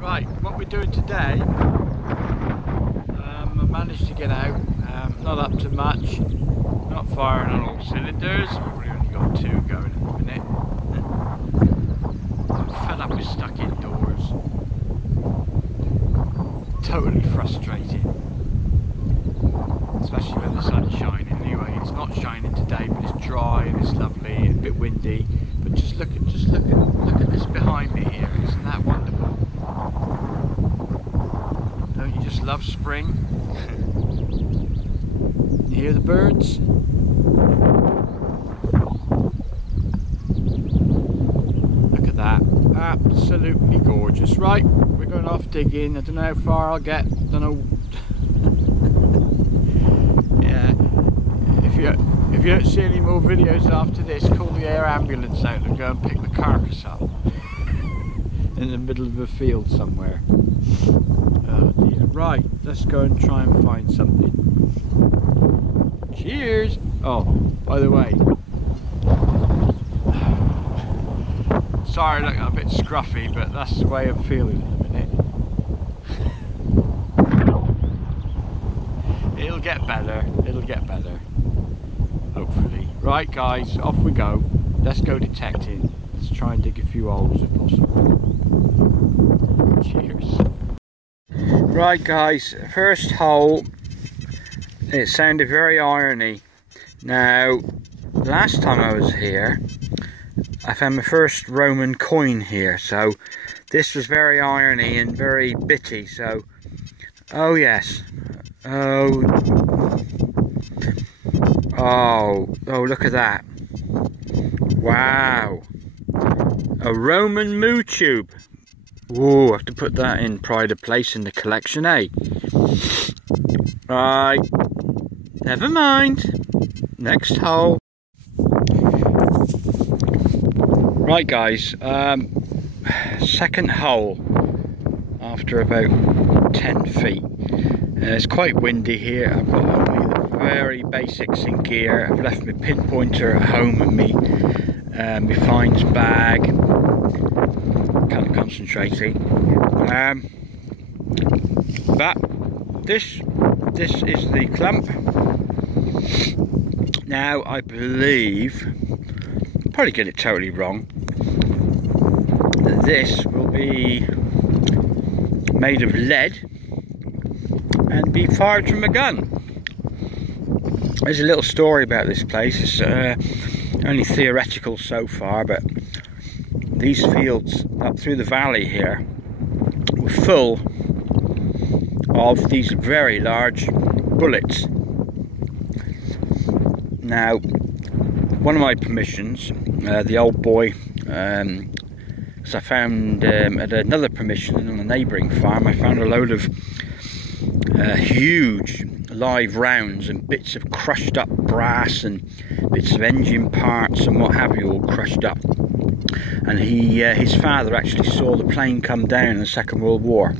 Right, what we're doing today, I managed to get out, not up to much, not firing on all cylinders, we've really only got two going at the minute. I'm fed up with stuck indoors, totally frustrating, especially when the sun's shining. Anyway, it's not shining today, but it's dry and it's lovely and a bit windy. But just look at this behind me here. Isn't that wonderful? Don't you just love spring? You hear the birds? Look at that. Absolutely gorgeous. Right, we're going off digging. I don't know how far I'll get. Don't know. Yeah. If you don't see any more videos after this, call the air ambulance out and go and pick the carcass up in the middle of a field somewhere. Oh dear. Right, let's go and try and find something. Cheers! Oh, by the way, sorry, look, I'm a bit scruffy, but that's the way I'm feeling at the minute. It'll get better. It'll get better. Hopefully. Right guys, off we go. Let's go detecting. Let's try and dig a few holes if possible. Cheers. Right guys, first hole, it sounded very irony. Now, last time I was here, I found my first Roman coin here, so this was very irony and very bitty, so, oh yes. Oh, look at that. Wow. A Roman moo tube. Whoa, I have to put that in pride of place in the collection, eh? Right. Never mind. Next hole. Right guys, second hole after about 10 feet. It's quite windy here. I've got only the very basics in gear. I've left my pinpointer at home and my finds bag. Kind of concentrating. But this is the clump. Now I believe, probably get it totally wrong, that this will be made of lead and be fired from a gun. There's a little story about this place. It's only theoretical so far, but these fields up through the valley here were full of these very large bullets. Now, one of my permissions, the old boy, because I found at another permission on a neighbouring farm, I found a load of huge live rounds and bits of crushed up brass and bits of engine parts and what have you, all crushed up. And his father actually saw the plane come down in the Second World War.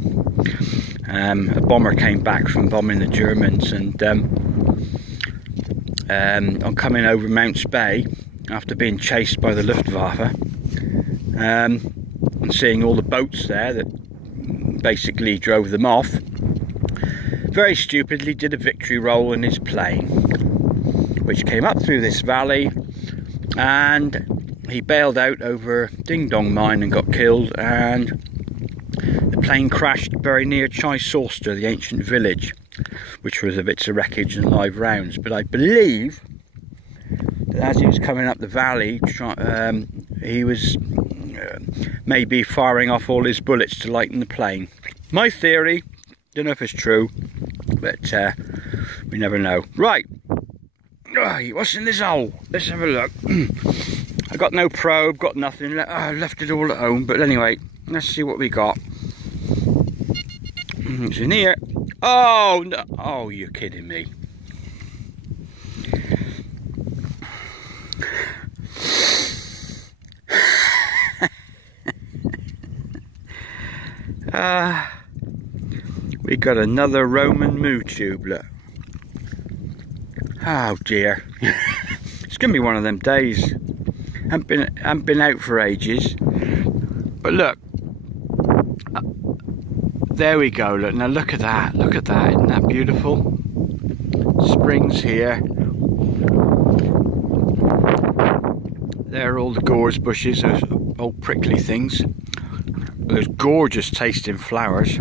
A bomber came back from bombing the Germans, and on coming over Mounts Bay after being chased by the Luftwaffe, and seeing all the boats there that basically drove them off, very stupidly did a victory roll in his plane, which came up through this valley, and he bailed out over Ding Dong Mine and got killed, and the plane crashed very near Chai Sauster, the ancient village, which was a bits of wreckage and live rounds. But I believe that as he was coming up the valley, he was maybe firing off all his bullets to lighten the plane. My theory, don't know if it's true, but we never know. Right, what's in this hole? Let's have a look. I got no probe, got nothing. I left it all at home, but anyway, let's see what we got. It's in here. Oh no! Oh, you're kidding me. We got another Roman moo tube, look. Oh dear. It's gonna be one of them days. Haven't been out for ages. But look, there we go. Look, now look at that. Look at that. Isn't that beautiful? Springs here. There are all the gorse bushes, those old prickly things. Those gorgeous tasting flowers.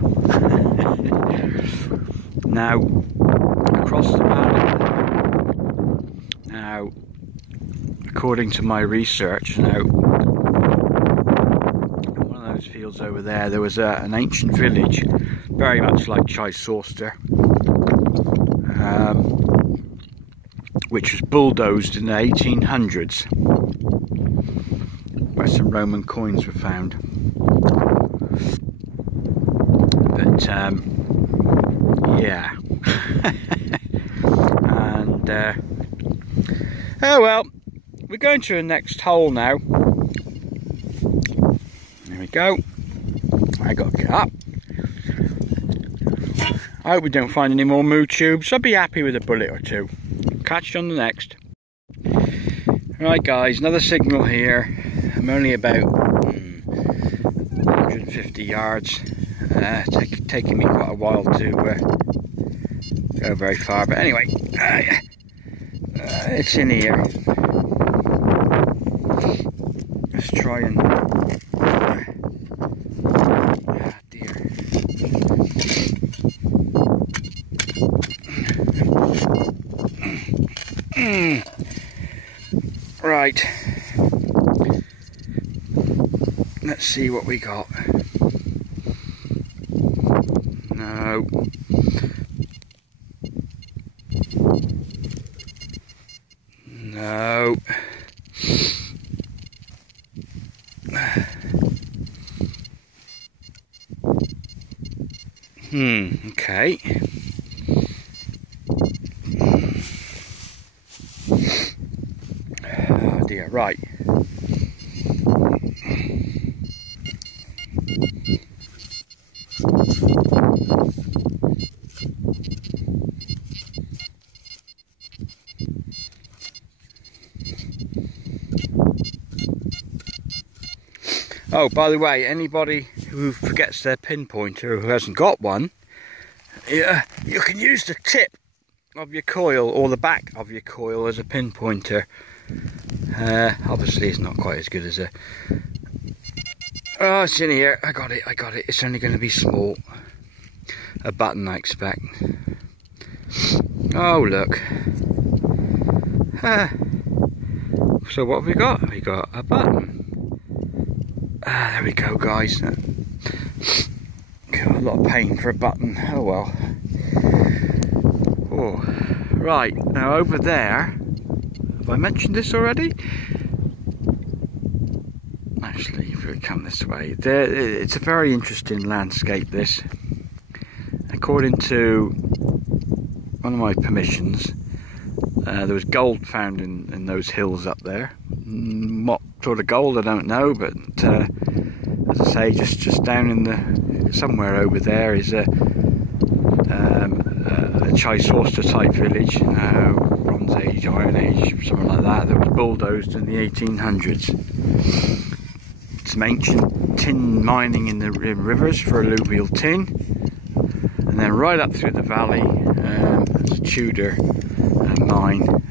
Now, across the valley there, now, according to my research, now, one of those fields over there was an ancient village, very much like Chichester, which was bulldozed in the 1800s, where some Roman coins were found. But yeah. And oh well, we're going to the next hole now. There we go. I got to get up. I hope we don't find any more moo tubes. I'll be happy with a bullet or two. Catch you on the next. Right guys, another signal here. I'm only about 150 yards. Taking me quite a while to go very far, but anyway, it's in here. Let's try and dear. Right, let's see what we got. No. No. Okay. Oh dear, right. Oh, by the way, anybody who forgets their pinpointer or who hasn't got one, you can use the tip of your coil or the back of your coil as a pinpointer. Obviously it's not quite as good as a... Oh, it's in here. I got it. It's only going to be small. A button, I expect. Oh, look. So what have we got? We got a button. There we go, guys. Got a lot of pain for a button. Oh well. Oh, right, now over there, have I mentioned this already? Actually, if we come this way, it's a very interesting landscape, this. According to one of my permissions, there was gold found in those hills up there. What sort of gold, I don't know, but as I say, just down in the somewhere over there is a Chichester type village, Bronze Age, Iron Age, something like that was bulldozed in the 1800s. Some ancient tin mining in the rivers for alluvial tin, and then right up through the valley there's a Tudor mine.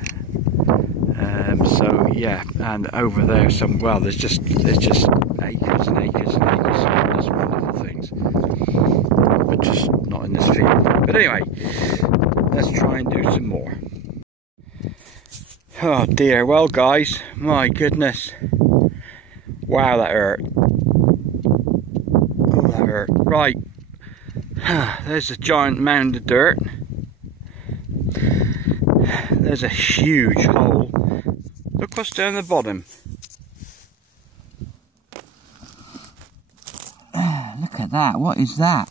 So yeah, and over there there's just acres and acres and acres of just wonderful things, but just not in this field. But anyway, let's try and do some more. Oh dear, well guys, my goodness, wow, that hurt. Oh, that hurt. Right, there's a giant mound of dirt. There's a huge hole. Look what's down the bottom. Look at that. What is that?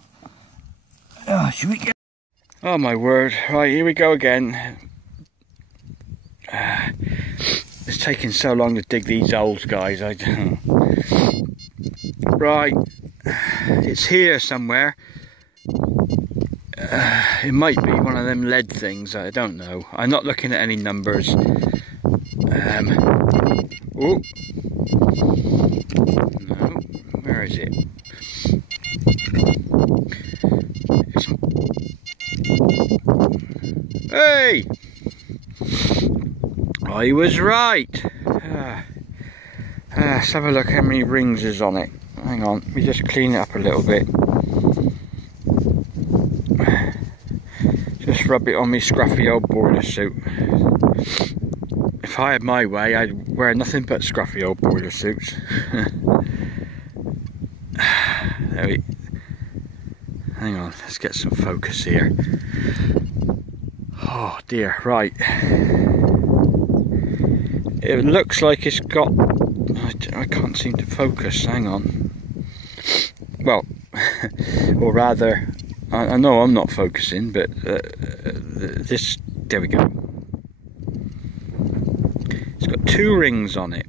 Oh, should we get... Oh my word. Right, here we go again. It's taking so long to dig these holes, guys. Right. It's here somewhere. It might be one of them lead things, I don't know. I'm not looking at any numbers. Oh no, where is it? Hey! I was right. Let's have a look how many rings is on it. Hang on, let me just clean it up a little bit. Just rub it on my scruffy old boiler suit. If I had my way, I'd wear nothing but scruffy old boiler suits. Hang on, let's get some focus here. Oh dear, right. It looks like it's got... I can't seem to focus, hang on. Well, or rather, I know I'm not focusing, but this... There we go. It's got 2 rings on it.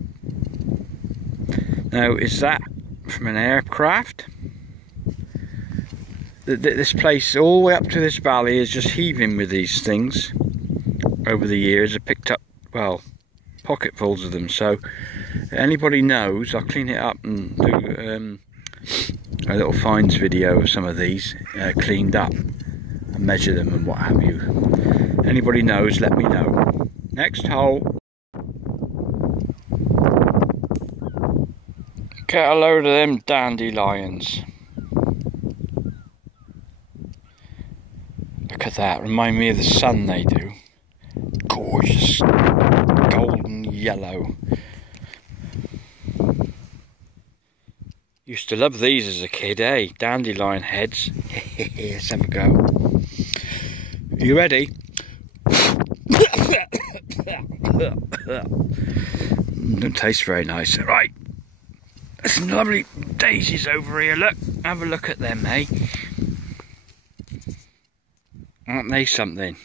Now, is that from an aircraft? This place, all the way up to this valley, is just heaving with these things. Over the years, I picked up, well, pocketfuls of them. So, anybody knows, I'll clean it up and do a little finds video of some of these cleaned up and measure them and what have you. Anybody knows, let me know. Next hole. Get a load of them dandelions. Look at that, remind me of the sun, they do. Gorgeous golden yellow. Used to love these as a kid, eh? Dandelion heads. Let's have a go. Are you ready? Don't taste very nice. Right. There's some lovely daisies over here, look. Have a look at them, eh? Aren't they something?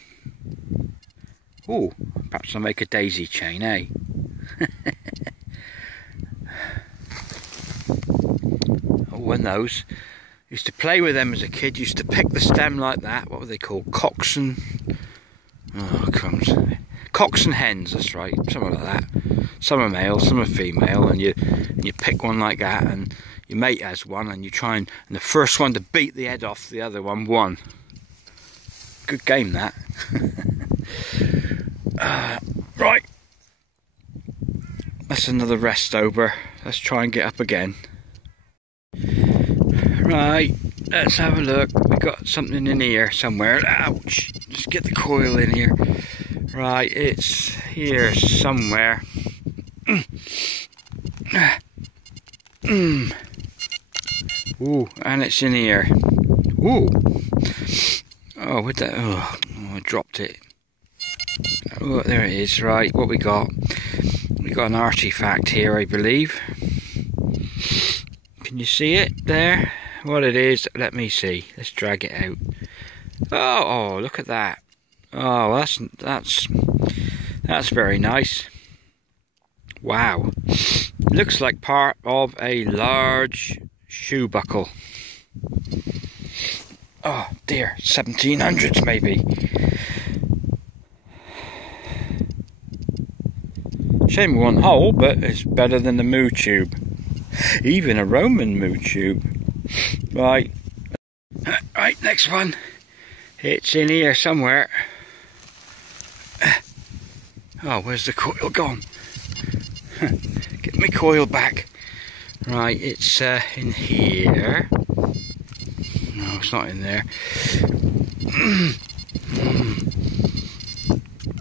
Oh, perhaps I'll make a daisy chain, eh? Oh, one of those. Used to play with them as a kid. Used to pick the stem like that. What were they called? Cocks and... Oh, crumbs. Cocks and hens, that's right. Something like that. Some are male, some are female, and you pick one like that, and your mate has one, and you try and the first one to beat the head off the other one won. Good game, that. Right. That's another rest over. Let's try and get up again. Right, let's have a look. We've got something in here somewhere. Ouch! Just get the coil in here. Right, it's here somewhere. Ooh, and it's in here. Ooh. Oh, with that. Oh, I dropped it. Oh, there it is. Right, what we got? We got an artifact here, I believe. Can you see it there? What it is? Let me see. Let's drag it out. Oh, look at that. Oh, that's very nice. Wow. Looks like part of a large shoe buckle. Oh dear, 1700s maybe. Shame one hole, but it's better than the moo tube. Even a Roman moo tube. Right. Right, next one. It's in here somewhere. Oh, where's the coil gone? Get my coil back. Right, it's in here. No, it's not in there.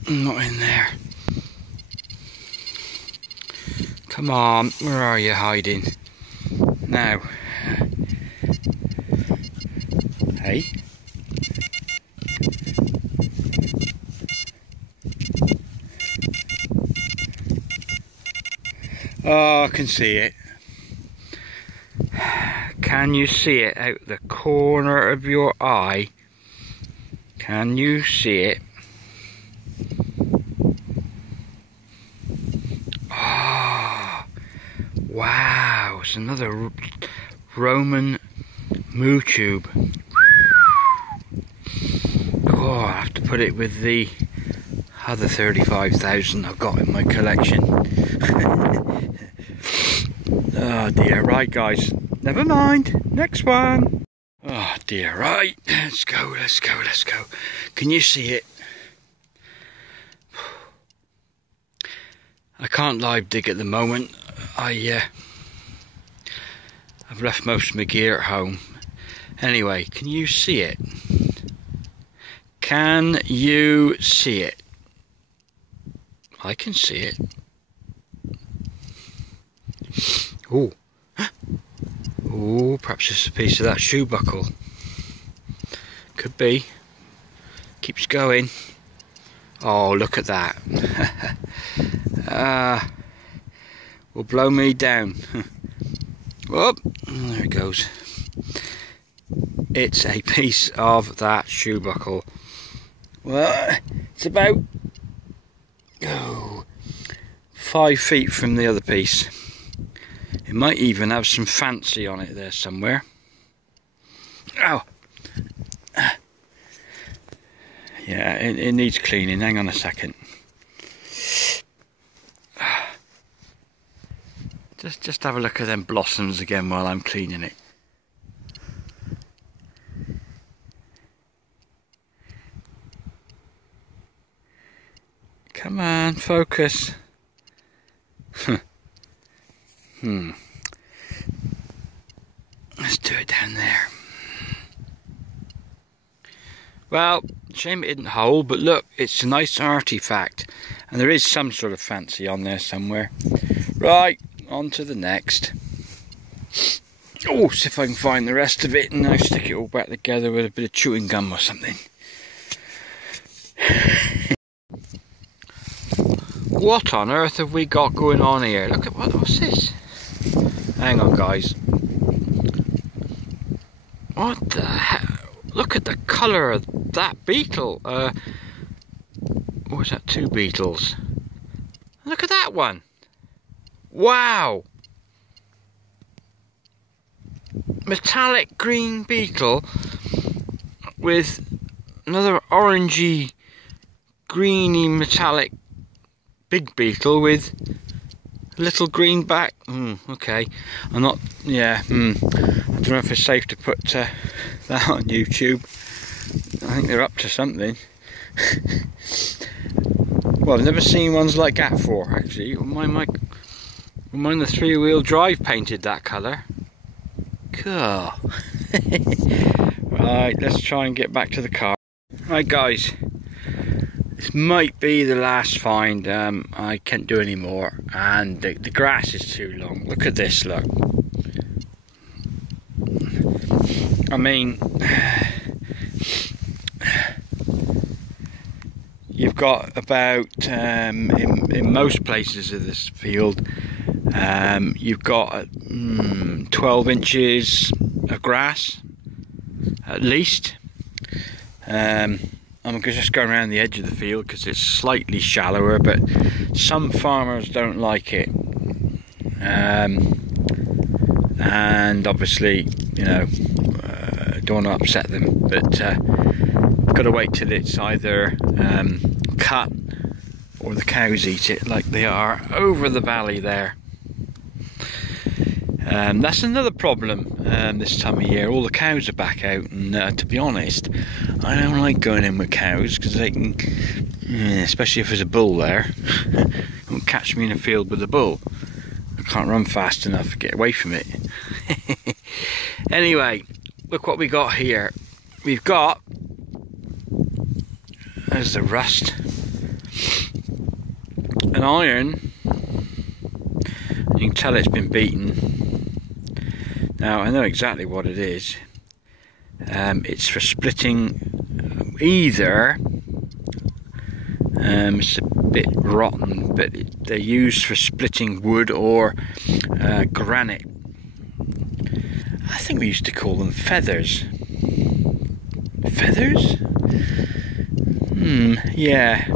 Not in there. Come on, where are you hiding? Now. Hey? Oh, I can see it. Can you see it out the corner of your eye? Can you see it? Oh, wow, it's another Roman moo tube. Oh, I have to put it with the other 35,000 I've got in my collection. Oh dear, right guys, never mind, next one. Oh dear, right, let's go. Can you see it? I can't live dig at the moment. I've left most of my gear at home. Anyway, can you see it? Can you see it? I can see it. Oh. Oh, perhaps it's a piece of that shoe buckle. Could be. Keeps going. Oh, look at that. Will blow me down. Whoop, there it goes. It's a piece of that shoe buckle. Well, it's about 5 feet from the other piece. It might even have some fancy on it there somewhere. Oh! Yeah, it needs cleaning. Hang on a second. Just have a look at them blossoms again while I'm cleaning it. Come on, focus. Let's do it down there. Well, shame it didn't hold, but look, it's a nice artifact. And there is some sort of fancy on there somewhere. Right, on to the next. Oh, see if I can find the rest of it and I'll stick it all back together with a bit of chewing gum or something. What on earth have we got going on here? Look at what's this? Hang on, guys. What the hell? Look at the colour of that beetle. Or is that 2 beetles? Look at that one. Wow. Metallic green beetle with another orangey, greeny metallic big beetle with a little green back. Okay. I'm not. Yeah. I don't know if it's safe to put that on YouTube. I think they're up to something. Well, I've never seen ones like that before, actually. Mine the 3-wheel drive painted that colour. Cool. Right, let's try and get back to the car. Right, guys. This might be the last find. I can't do any more, and the grass is too long. Look at this, look. I mean, you've got about, in most places of this field, you've got 12 inches of grass, at least. I'm just going around the edge of the field because it's slightly shallower, but some farmers don't like it. And obviously, you know, don't want to upset them, but got to wait till it's either cut or the cows eat it, like they are over the valley there. That's another problem this time of year. All the cows are back out, and to be honest, I don't like going in with cows because they can, especially if there's a bull there, won't catch me in a field with a bull. I can't run fast enough to get away from it. Anyway, look what we got here. We've got, there's the rust, an iron. You can tell it's been beaten. Now I know exactly what it is. It's for splitting either, it's a bit rotten, but they're used for splitting wood or granite. I think we used to call them feathers. Feathers? Yeah.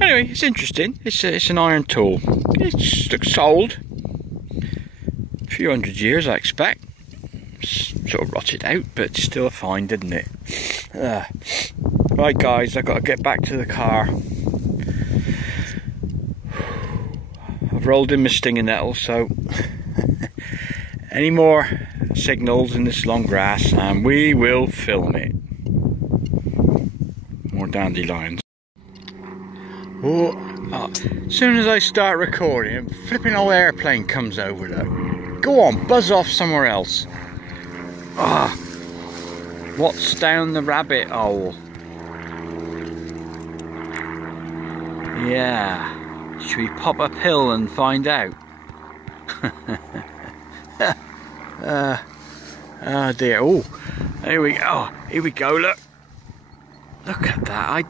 Anyway, it's interesting. It's an iron tool. It looks old. A few hundred years, I expect. It's sort of rotted out, but still a find, didn't it? Right, guys, I've got to get back to the car. I've rolled in my stinging nettle, so any more signals in this long grass, and we will film it. More dandelions. As soon as I start recording, a flipping old airplane comes over though. Go on, buzz off somewhere else. What's down the rabbit hole? Yeah. Should we pop up hill and find out? Oh dear. Oh, here we go. Here we go. Look. Look at that.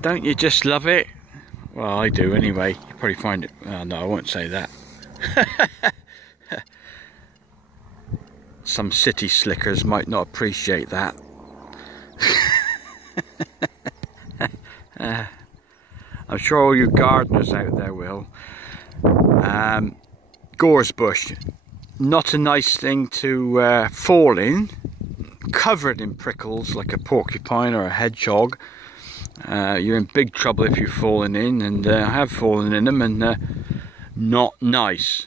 Don't you just love it? Well, I do anyway. You probably find it. Oh, no, I won't say that. Some city slickers might not appreciate that. I'm sure all you gardeners out there will. Gorse bush, not a nice thing to fall in. Covered in prickles like a porcupine or a hedgehog. You're in big trouble if you've fallen in, and I have fallen in them, and not nice.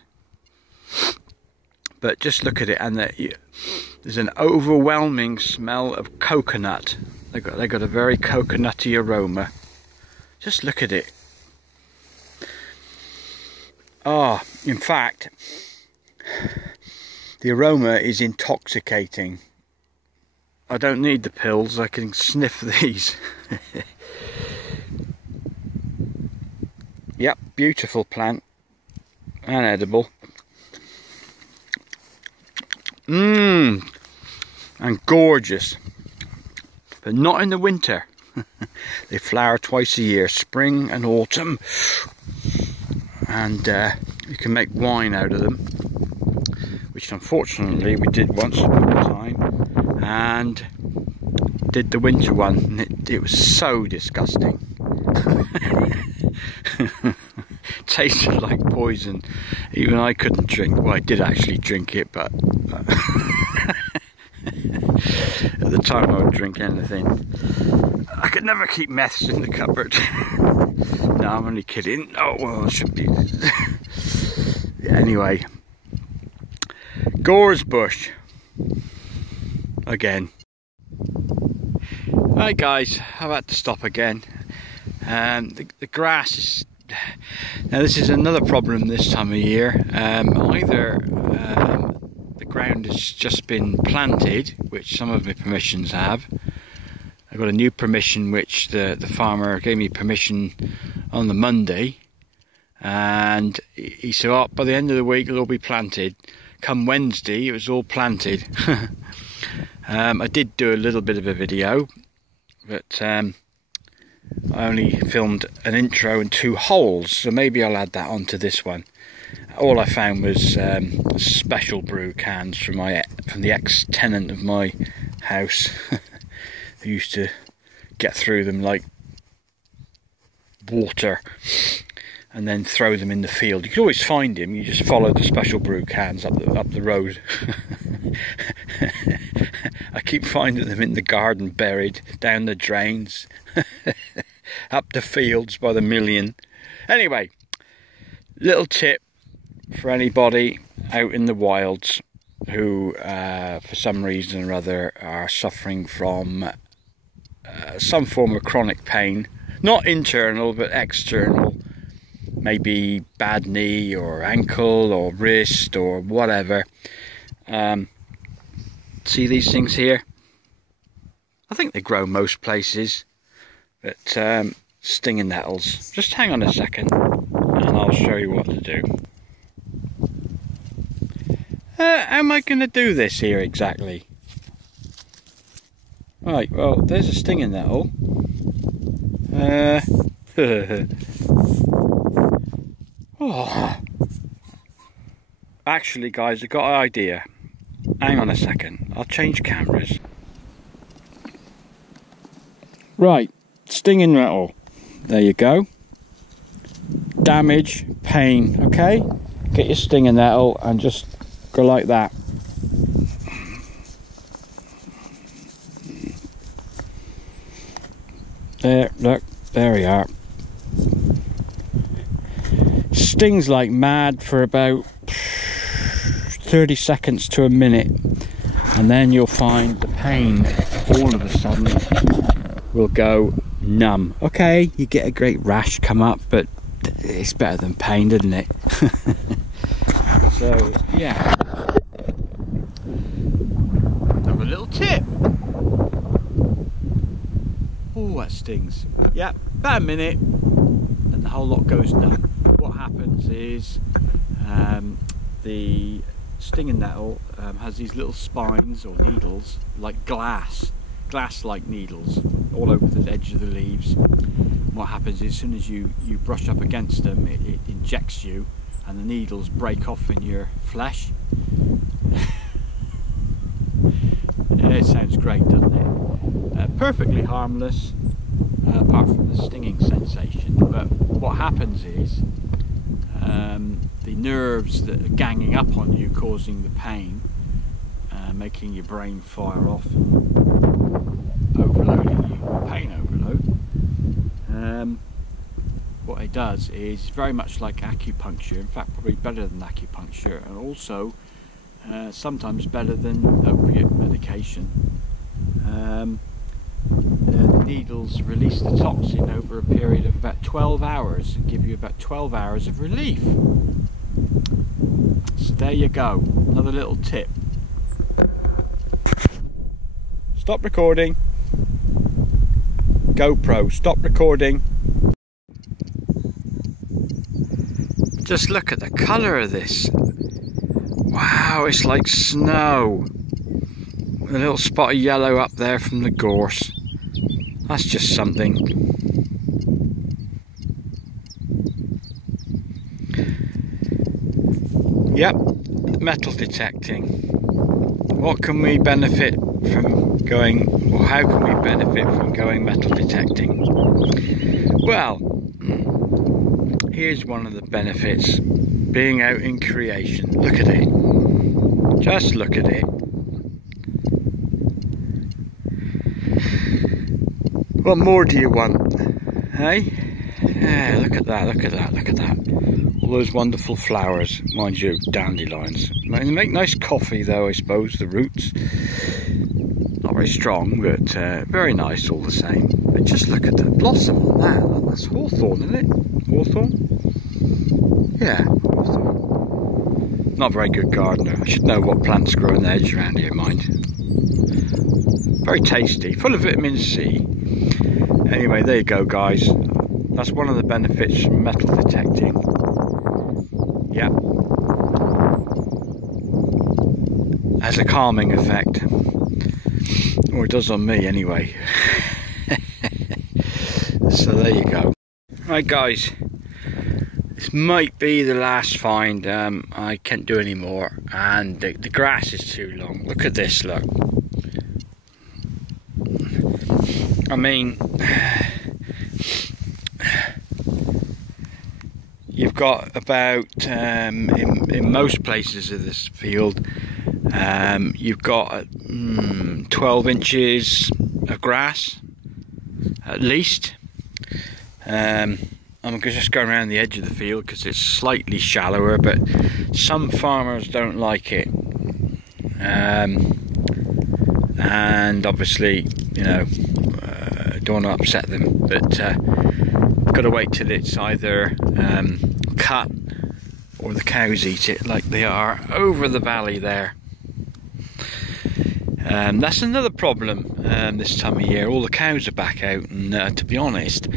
But just look at it, and there's an overwhelming smell of coconut. They got a very coconutty aroma. Just look at it. Ah, in fact, the aroma is intoxicating. I don't need the pills, I can sniff these. Yep, beautiful plant and edible. And gorgeous, but not in the winter. They flower twice a year, spring and autumn, and you can make wine out of them, which unfortunately we did once upon a time, and did the winter one, and it was so disgusting. Tasted like poison. Even I couldn't drink. Well, I did actually drink it, but at the time I would drink anything. I could never keep meths in the cupboard. No, I'm only kidding. Oh well, I should be. Anyway, gorse bush again. Right guys, I've had to stop again. The grass is, now this is another problem this time of year. Either the ground has just been planted, which some of my permissions have. I got a new permission which the farmer gave me permission on the Monday, and he said, oh, by the end of the week it'll all be planted. Come Wednesday it was all planted. I did do a little bit of a video, but I only filmed an intro and 2 holes, so maybe I'll add that onto this one. All I found was special brew cans from the ex-tenant of my house. I used to get through them like water and then throw them in the field. You could always find him, you just follow the special brew cans up the road. I keep finding them in the garden, buried, down the drains, up the fields by the million. Anyway, little tip for anybody out in the wilds who for some reason or other are suffering from some form of chronic pain, not internal but external, maybe bad knee or ankle or wrist or whatever. See these things here? I think they grow most places, but stinging nettles. Just hang on a second and I'll show you what to do. How am I going to do this here exactly? Right, well, there's a stinging nettle. Oh. Actually, guys, I've got an idea. Hang on a second, I'll change cameras. Right, stinging nettle. There you go. Damage, pain, okay? Get your stinging nettle and just go like that. There, look, there we are. Stings like mad for about 30 seconds to a minute, and then you'll find the pain all of a sudden will go numb. Okay, you get a great rash come up, but it's better than pain, isn't it? So yeah, another little tip. Oh, that stings. Yeah, about a minute and the whole lot goes numb. What happens is the stinging nettle has these little spines or needles like glass-like needles all over the edge of the leaves. What happens is, as soon as you brush up against them, it injects you and the needles break off in your flesh. It sounds great, doesn't it? Perfectly harmless, apart from the stinging sensation. But what happens is the nerves that are ganging up on you, causing the pain, making your brain fire off, overloading you, pain overload. What it does is very much like acupuncture, in fact probably better than acupuncture, and also sometimes better than opiate medication. The needles release the toxin over a period of about 12 hours and give you about 12 hours of relief. So there you go, another little tip. Stop recording. GoPro, stop recording. Just look at the colour of this. Wow, it's like snow. With a little spot of yellow up there from the gorse. That's just something. Yep, metal detecting. What can we benefit from going, or how can we benefit from going metal detecting? Well, here's one of the benefits. Being out in creation. Look at it. Just look at it. What more do you want? Hey? Yeah, look at that, look at that, look at that. All those wonderful flowers. Mind you, dandelions. They make nice coffee though, I suppose, the roots. Not very strong, but very nice all the same. But just look at the blossom on that. That's hawthorn, isn't it? Hawthorn? Yeah, hawthorn. Not a very good gardener. I should know what plants grow on the edge around here, mind. Very tasty, full of vitamin C. Anyway, there you go, guys. That's one of the benefits from metal detecting. Yeah. Has a calming effect. Or it does on me anyway. So there you go. Right guys, this might be the last find. I can't do any more, and the grass is too long. Look at this, look. I mean, you've got about, in most places of this field, you've got 12 inches of grass, at least. I'm just going around the edge of the field because it's slightly shallower, but some farmers don't like it. And obviously, you know, don't want to upset them, but got to wait till it's either cut or the cows eat it, like they are over the valley there. That's another problem this time of year. All the cows are back out, and to be honest,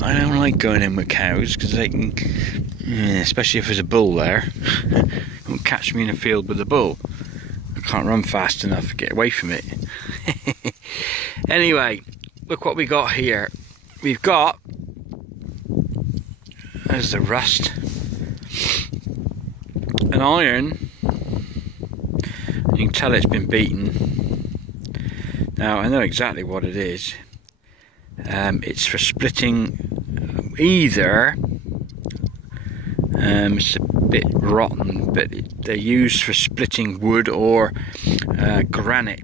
I don't like going in with cows because they can, especially if there's a bull there, won't catch me in a field with a bull. I can't run fast enough to get away from it. Anyway, look what we got here. We've got, there's the rust, an iron. You can tell it's been beaten. Now I know exactly what it is. It's for splitting either, it's a bit rotten, but they're used for splitting wood or granite.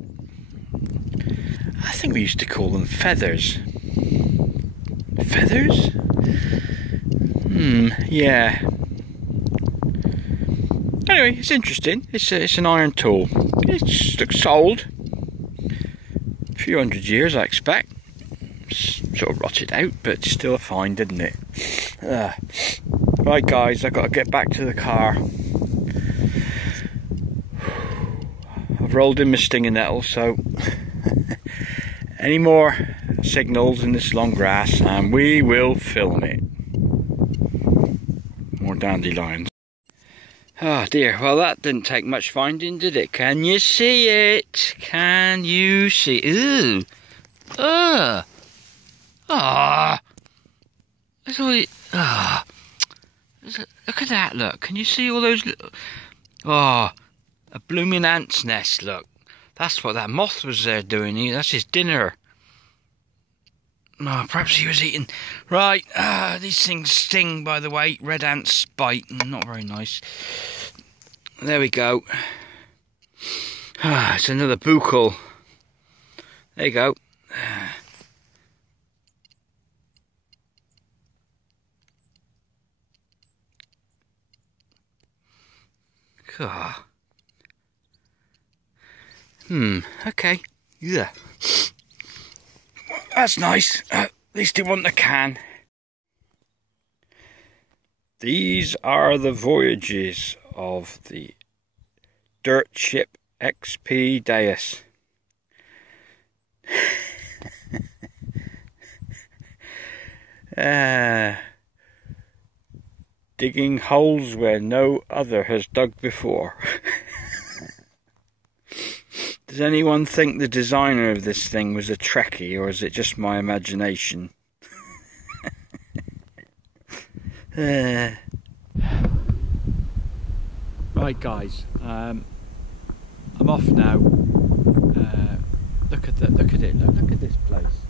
I think we used to call them feathers. Feathers? Yeah. Anyway, it's interesting. It's an iron tool. It looks old. few hundred years, I expect. Sort of rotted out, but still a find, didn't it? Right guys, I've got to get back to the car. I've rolled in my stinging nettle, so any more signals in this long grass and we will film it. More dandelions. Oh dear, well that didn't take much finding, did it? Can you see it? Can you see? Ooh! Ah! Look at that, look. Can you see all those little... Oh, a blooming ant's nest, look. That's what that moth was there doing. That's his dinner. Oh, perhaps he was eating... Right, these things sting, by the way. Red ants bite. Not very nice. There we go. It's another buccal. There you go. Oh. Okay. Yeah. That's nice. At least it wasn't a can. These are the voyages of the dirt ship XP Deus. Digging holes where no other has dug before. Does anyone think the designer of this thing was a Trekkie, or is it just my imagination? Right guys, I'm off now. Look at it, look at this place.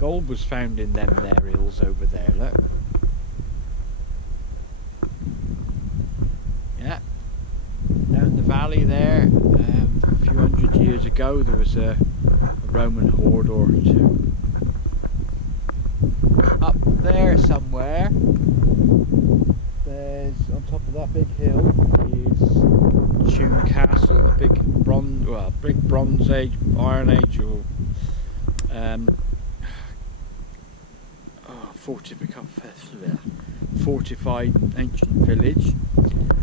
Gold was found in them there hills over there, look. Yeah, down the valley there, a few hundred years ago there was a Roman hoard or two. Up there somewhere, there's, on top of that big hill, is Tune Castle, the big Bronze Age, Iron Age, or fortified ancient village.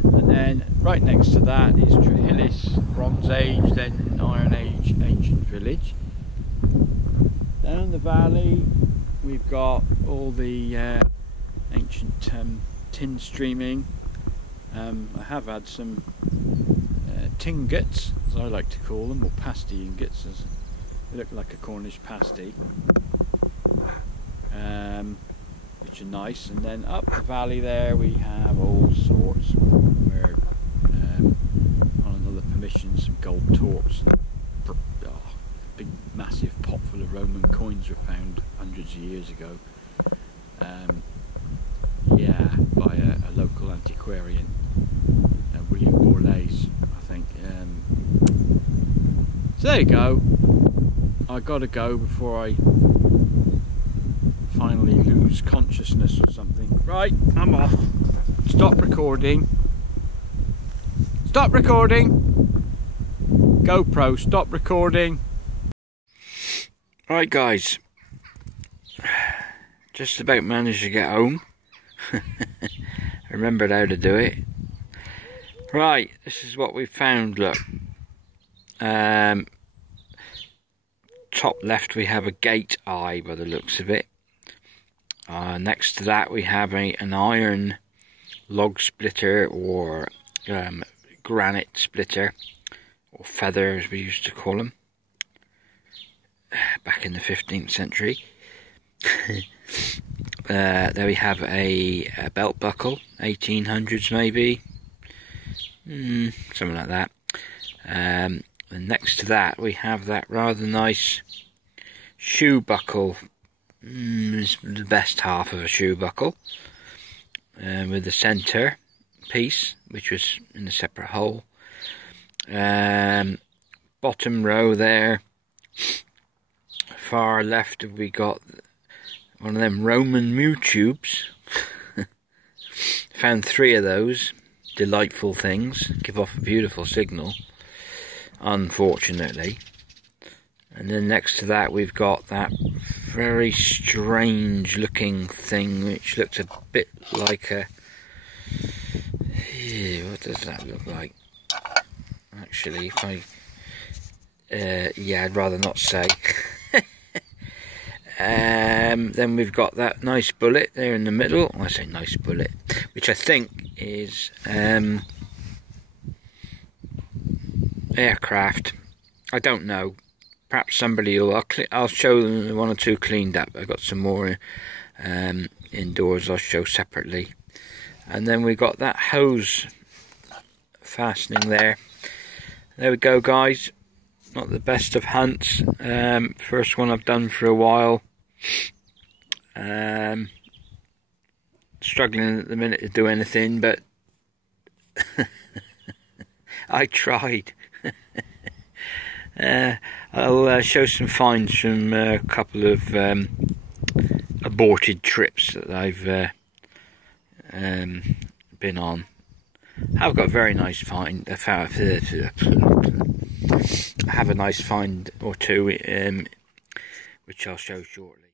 And then right next to that is Trehillis, Bronze Age, then Iron Age, ancient village. Down the valley we've got all the ancient tin streaming. I have had some tinguts, as I like to call them, or pasty ingots, as they look like a Cornish pasty, which are nice. And then up the valley there we have all sorts, where on another permission some gold torques and big massive pot full of Roman coins were found hundreds of years ago. Yeah, by a local antiquarian, William Borlase, I think. So there you go. I gotta go before I finally lose consciousness or something. Right, I'm off. Stop recording. Stop recording. GoPro, stop recording. Right guys, just about managed to get home. I remembered how to do it. Right, this is what we found, look. Top left we have a gate eye by the looks of it. Next to that we have an iron log splitter, or granite splitter, or feather as we used to call them back in the 15th century. There we have a belt buckle, 1800s maybe, something like that. And next to that we have that rather nice shoe buckle. It's the best half of a shoe buckle, with the centre piece, which was in a separate hole. Bottom row there, far left we got one of them Roman Mew tubes. Found 3 of those delightful things, give off a beautiful signal, unfortunately. And then next to that we've got that very strange looking thing which looks a bit like a... what does that look like? Actually, if I... yeah, I'd rather not say. Then we've got that nice bullet there in the middle. I say nice bullet, which I think is aircraft. I don't know. Perhaps somebody will. I'll show them one or two cleaned up. I've got some more indoors I'll show separately. And then we got that hose fastening there. There we go, guys. Not the best of hunts. First one I've done for a while. Struggling at the minute to do anything, but I tried. I'll show some finds from a couple of aborted trips that I've been on. I've got a very nice find. I have a nice find or two, which I'll show shortly.